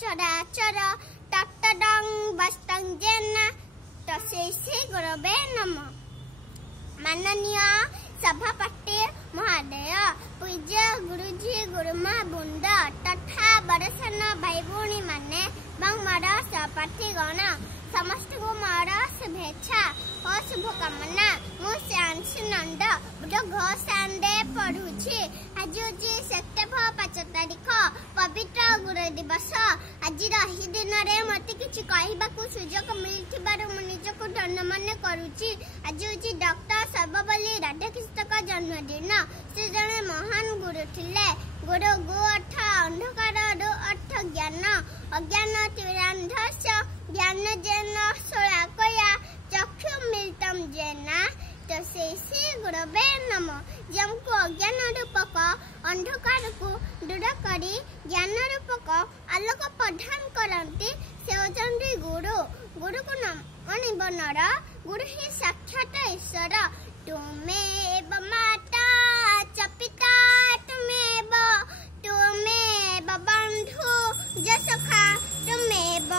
चराचर तत्तदं वस्तं येन तस्मै श्री गुरवे नमः। माननीय सभापति महोदय, पूज्य गुरुजी गुरुमा बुंद तथा बड़सान भाई भौणी माने मोर सहपाठी गण समस्त को मोर शुभेच्छा और शुभकामना। मुझे नंद घोषांडे पढ़ुछि। आज हूँ सेप्टेम्बर 5 तारीख पवित्र गुरु दिवस। आज यही दिन में मत कि कहवाक सुजोग मिलथिबारु मु निजको धन्य मन करुछि। आज हूँ डॉक्टर सर्वपल्ली राधाकृष्ण जन्मदिन। से जड़े महान गुरु थिले। गुरु गो अर्थ अंधकार अर्थ ज्ञान अज्ञान तिरांधस्य ज्ञान जेन सोलाकया चक्षु मिलतम जेना तस्मै श्री गुरवे नमः। जमको अज्ञान रूपक अंधकार को दूर करी ज्ञान रूपक आलोक प्रदान करती से होचंती गुरु। गुरु को मानिब नर, गुरु ही साक्षात ईश्वर। तुमेव माता च पिता तुमेव बंधु ज सखा तुमेव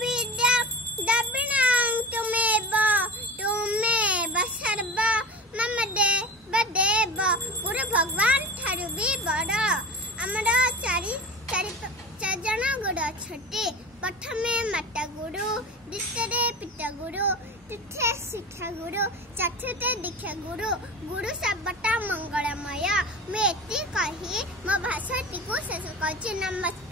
विद्या द्रविणं तुमेव सर्व मम देव। गुरु भगवान ठारू भी बड़। आमर चार जन गुरु अच्छे। प्रथमे माता गुरु, द्वितीय पिता गुरु, तृतीय शिक्षा गुरु, चतुर्थ दीक्षा गुरु। गुरु सर्वदा मंगलमय। मैं एति कही मो भाषण को शेष कर। नमस्कार।